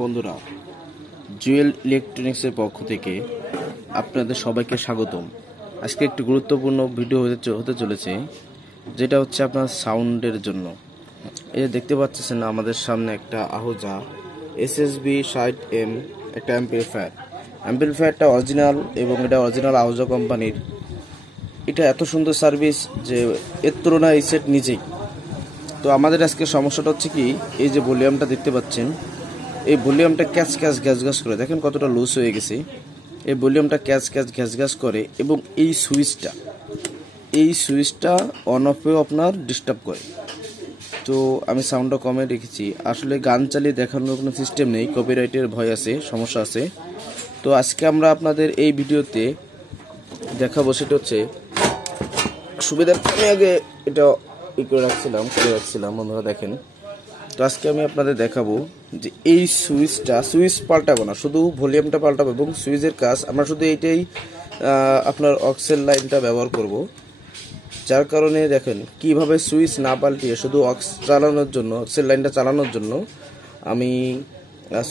বন্ধুরা, জুয়েল ইলেকট্রনিক্সের পক্ষ থেকে আপনাদের সবাইকে স্বাগতম। আজকে একটি গুরুত্বপূর্ণ ভিডিও হতে চলেছে, যেটা হচ্ছে আপনার সাউন্ডের জন্য। এই যে দেখতে পাচ্ছেন আমাদের সামনে একটা আহুজা SSB 60M একটা অ্যাম্পলিফায়ারটা অরিজিনাল, এবং এটা অরিজিনাল আহুজা কোম্পানির। এটা এত সুন্দর সার্ভিস যে এর তুলনায় এই সেট নিজেই। তো আমাদের আজকে সমস্যাটা হচ্ছে কি, এই যে ভলিউমটা দেখতে পাচ্ছেন, এই ভলিউমটা ক্যাচ গ্যাস করে, দেখেন কতটা লুজ হয়ে গেছে। এই ভলিউমটা ক্যাচ গ্যাস করে, এবং এই সুইচটা অন অফেও আপনার ডিস্টার্ব করে। তো আমি সাউন্ডটা কমে রেখেছি। আসলে গান চালিয়ে দেখানোর কোনো সিস্টেম নেই, কপিরাইটের ভয় আছে, সমস্যা আছে। তো আজকে আমরা আপনাদের এই ভিডিওতে দেখাবো, সেটা হচ্ছে সুবিধার্থে আমি আগে এটা খুলে রাখছিলাম বন্ধুরা, দেখেন। তো আজকে আমি আপনাদের দেখাবো যে এই সুইচ পাল্টাবো না, শুধু ভলিউমটা পাল্টাবো, এবং সুইচের কাজ আমরা শুধু এইটাই আপনার অক্সের লাইনটা ব্যবহার করব। যার কারণে দেখেন কিভাবে সুইচ না পাল্টিয়ে শুধু অক্সের লাইনটা চালানোর জন্য আমি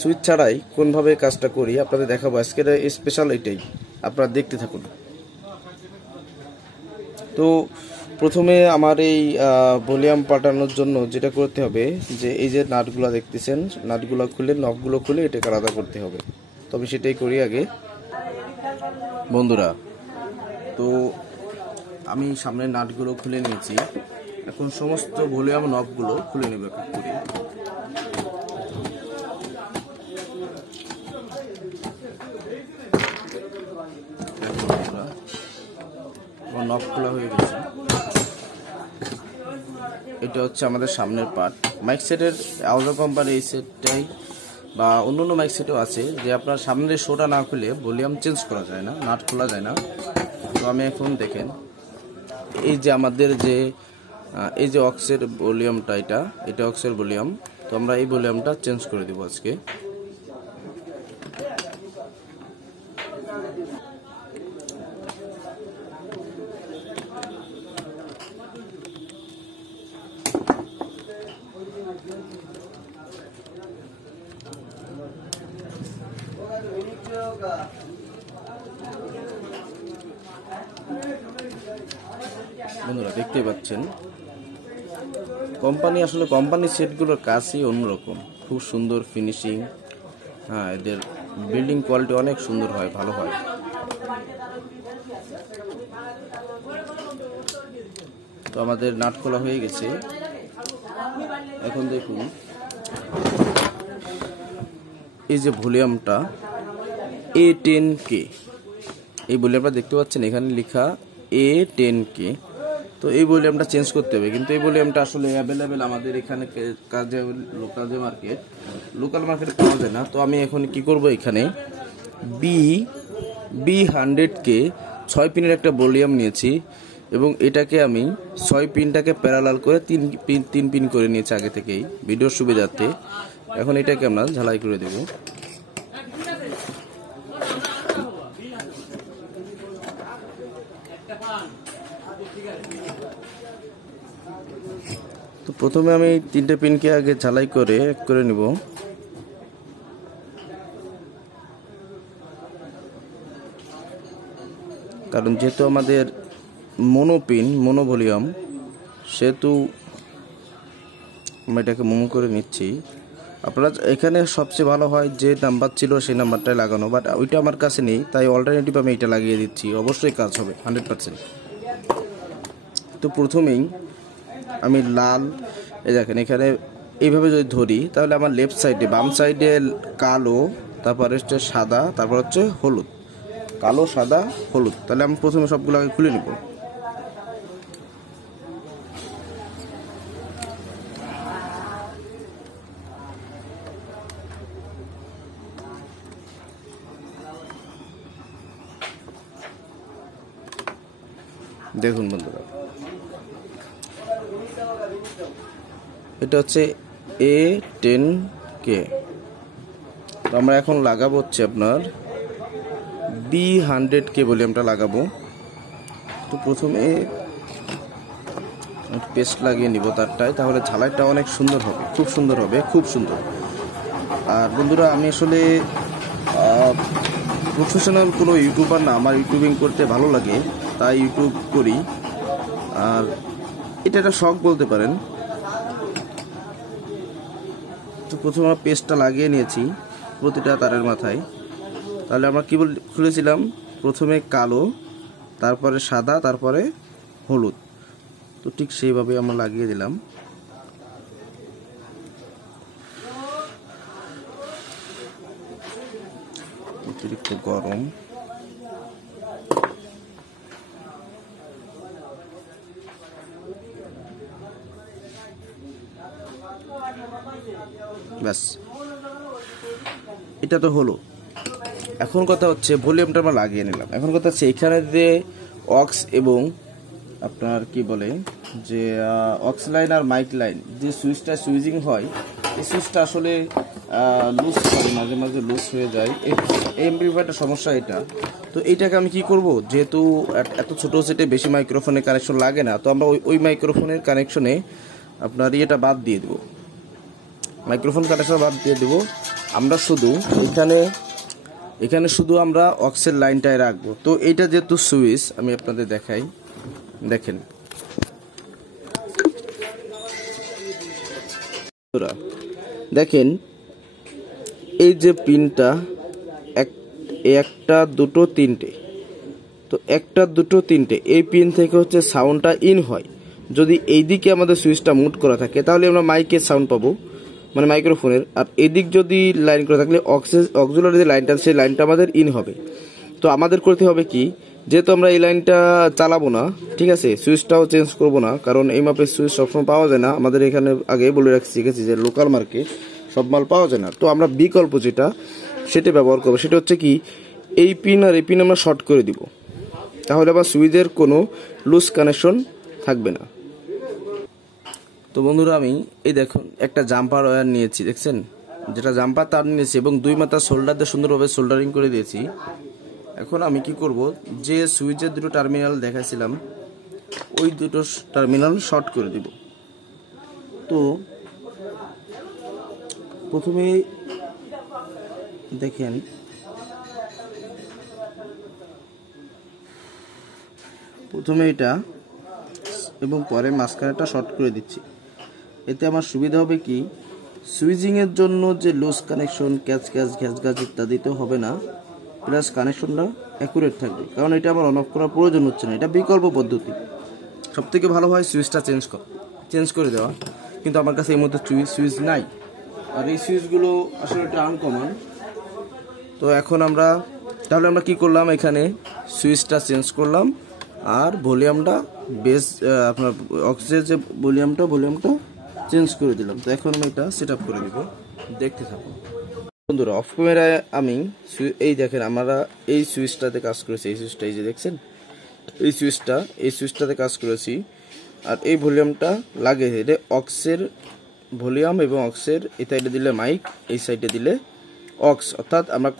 সুইচ ছাড়াই কোনভাবে কাজটা করি আপনাদের দেখাবো। আজকের স্পেশাল এটাই, আপনারা দেখতে থাকুন। তো প্রথমে আমার এই ভলিউম পাল্টানোর জন্য যেটা করতে হবে, যে এই যে নাটগুলো দেখতেছেন, নাটগুলো খুলে নবগুলো খুলে এটাকে আলাদা করতে হবে। তবে সেটাই করি আগে বন্ধুরা। তো আমি সামনের নাটগুলো খুলে নিয়েছি, এখন সমস্ত ভলিউম নবগুলো খুলে নেব এক এক করে। নব খোলা হয়ে গেছে। এটা হচ্ছে আমাদের সামনের পার্ট। মাইক সেটের আহুজা কোম্পানির এই সেটটাই বা অন্য মাইক সেটও আছে, যে আপনার সামনের শোটা না খুলে ভলিউম চেঞ্জ করা যায় না, নাট খোলা যায় না। তো আমি এখন দেখেন এই যে আমাদের এই যে অক্সের ভলিউমটা, এটা অক্সের ভলিউম। তো আমরা এই ভলিউমটা চেঞ্জ করে দেবো আজকে। বন্ধুরা দেখতে পাচ্ছেন কোম্পানি সেটগুলোর কাজই অন্যরকম, খুব সুন্দর ফিনিশিং। হ্যাঁ, এদের বিল্ডিং কোয়ালিটি অনেক সুন্দর হয়, ভালো হয়। তো আমাদের নাট খোলা হয়ে গেছে। এখন দেখুন এই যে ভলিউমটা A10K, এই ভলিউমটা দেখতে পাচ্ছেন, এখানে লেখা A10K। তো এই ভলিউমটা চেঞ্জ করতে হবে, কিন্তু এই ভলিউমটা আসলে অ্যাভেলেবেল আমাদের এখানে লোকাল মার্কেটে পাওয়া যায় না। তো আমি এখন কি করব, এখানে B100K 6 পিনের একটা ভলিউম নিয়েছি, এবং এটাকে আমি 6 পিনটাকে প্যারালাল করে 3 পিন করে নিয়েছি আগে থেকেই ভিডিওর সুবিধার্থে। এখন এটাকে আমরা ঝালাই করে দেব। তো প্রথমে আমি 3টে পিনকে আগে ঝালাই করে এক করে নিব। কারণ যেহেতু আমাদের মোনো ভলিউম, সেহেতু আমি এটাকে মোমো করে নিচ্ছি। আপনারা এখানে সবচেয়ে ভালো হয় যে নাম্বার ছিল সেই নাম্বারটাই লাগানো, বাট ওইটা আমার কাছে নেই, তাই অল্টারনেটিভ আমি এটা লাগিয়ে দিচ্ছি। অবশ্যই কাজ হবে 100%। তো প্রথমেই আমি লাল, এই দেখেন এখানে এইভাবে যদি ধরি, তাহলে আমার লেফট সাইডে, বাম সাইডে কালো, তারপরে হচ্ছে সাদা, তারপর হচ্ছে হলুদ, কালো সাদা হলুদ। তাহলে আমি প্রথমে সবগুলো আগে খুলে নিব। দেখুন বন্ধুরা, এটা হচ্ছে A10K। তো আমরা এখন লাগাবো হচ্ছে আপনার B100K ভলিউমটা লাগাবো। তো প্রথমে পেস্ট লাগিয়ে নিব তারটায়, তাহলে ঝালাইটা অনেক সুন্দর হবে, খুব সুন্দর হবে, খুব সুন্দর। আর বন্ধুরা, আমি আসলে প্রফেশনাল কোনো ইউটিউবার না, আমার ইউটিউবিং করতে ভালো লাগে তাই ইউটিউব করি। আর এটা একটা শখ বলতে পারেন। তো প্রথমে আমরা পেস্টটা লাগিয়ে নিয়েছি প্রতিটা তারের মাথায়। তাহলে আমরা কী খুলেছিলাম, প্রথমে কালো, তারপরে সাদা, তারপরে হলুদ। তো ঠিক সেইভাবে আমরা লাগিয়ে দিলাম। অতিরিক্ত গরম। ব্যাস, এটা তো হলো। এখন কথা হচ্ছে ভলিউমটা আমরা লাগিয়ে নিলাম। এখন কথা হচ্ছে এখানে যে অক্স এবং আপনার কি বলে যে অক্স লাইন আর মাইক লাইন যে সুইচটা সুইচিং হয়, এই সুইচটা আসলে লুজ হয়, মাঝে মাঝে লুজ হয়ে যায়। এই এমপ্লিফায়ারটার সমস্যা এটা। তো এইটাকে আমি কি করব, যেহেতু এত ছোট সেটে বেশি মাইক্রোফোনের কানেকশন লাগে না, তো আমরা ওই মাইক্রোফোনের কানেকশনে আপনার ইয়েটা বাদ দিয়ে দেবো, মাইক্রোফোন কানেকশন বাদ দিয়ে দেবো। আমরা শুধু এখানে শুধু আমরা অক্সের লাইনটায় রাখবো। তো এইটা যেহেতু সুইচ, আমি আপনাদের দেখাই, দেখেন দেখেন এই যে পিনটা একটা দুটো তিনটে, তো একটা দুটো তিনটে এই পিন থেকে হচ্ছে সাউন্ডটা ইন হয়। যদি এই দিকে আমাদের সুইচটা মুট করা থাকে তাহলে আমরা মাইকের সাউন্ড পাবো, মানে মাইক্রোফোনের। আর এদিক যদি লাইন করা থাকলে অক্সিলারি যে লাইনটা, সেই লাইনটা আমাদের ইন হবে। তো আমাদের করতে হবে কি, যেহেতু আমরা এই লাইনটা চালাবো না, ঠিক আছে, সুইচটাও চেঞ্জ করব না, কারণ এই মাপের সুইচ সবসময় পাওয়া যায় না আমাদের এখানে। আগে বলে রাখছি, শিখেছি যে লোকাল মার্কেট সব মাল পাওয়া যায় না। তো আমরা বিকল্প যেটা সেটা ব্যবহার করবো। সেটা হচ্ছে কি, এই পিন আর এই পিন আমরা শর্ট করে দিব, তাহলে আবার সুইচের কোনো লুজ কানেকশন থাকবে না। তো বন্ধুরা, আমি এই দেখুন একটা জাম্পার ওয়্যার নিয়েছি, দেখছেন, যেটা জাম্পার তার নিয়েছি এবং দুই মাথা শোল্ডার দিয়ে সুন্দরভাবে সোল্ডারিং করে দিয়েছি। এখন আমি কি করব, যে সুইচের দুটো টার্মিনাল দেখাছিলাম ওই দুটো টার্মিনাল শর্ট করে দিব। তো প্রথমে দেখেন এটা এবং পরে মাঝখানেটা শর্ট করে দিচ্ছি। এতে আমার সুবিধা হবে কি, সুইচিংয়ের জন্য যে লুজ কানেকশন, ক্যাচ ইত্যাদি তো হবে না, প্লাস কানেকশনটা অ্যাকুরেট থাকবে, কারণ এটা আমার অন অফ করার প্রয়োজন হচ্ছে না। এটা বিকল্প পদ্ধতি। সবথেকে ভালো হয় সুইচটা চেঞ্জ করে দেওয়া, কিন্তু আমার কাছে এই মধ্যে সুইচ নাই। আর এই সুইচগুলো আসলে এটা আনকমন। তো এখন তাহলে আমরা কি করলাম, এখানে সুইচটা চেঞ্জ করলাম আর ভলিউমটা আপনার অক্সিজের যে ভলিউমটা চেঞ্জ করে দিলাম। তো এখন আমি এটা সেট আপ করে দিব, দেখতে থাকুন বন্ধুরা। অফ ক্যামেরায় আমি এই দেখেন আমরা এই সুইচটাতে কাজ করেছি, এই সুইচটা এই যে দেখছেন, এই সুইচটাতে কাজ করেছি। আর এই ভলিউমটা লাগে এটা অক্সের ভলিউম এবং অক্সের এই সাইডে দিলে মাইক, এই সাইডে দিলে অক্স, অর্থাৎ আমরা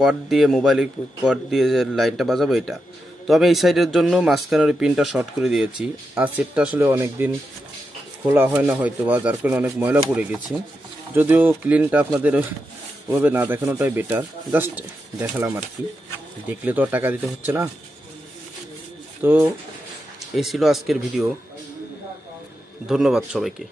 মোবাইলে কর্ড দিয়ে যে লাইনটা বাজাবো এটা। তো আমি এই সাইডের জন্য মাঝখানের পিনটা শর্ট করে দিয়েছি। আর সেটটা আসলে অনেকদিন খোলা হয় না হয়তো, বা যার কারণে অনেক ময়লা পড়ে গেছে। যদিও ক্লিনটা আপনাদের ওভাবে না দেখানোটাই বেটার, জাস্ট দেখালাম আর কি, দেখলে তো আর টাকা দিতে হচ্ছে না। তো এই ছিল আজকের ভিডিও। ধন্যবাদ সবাইকে।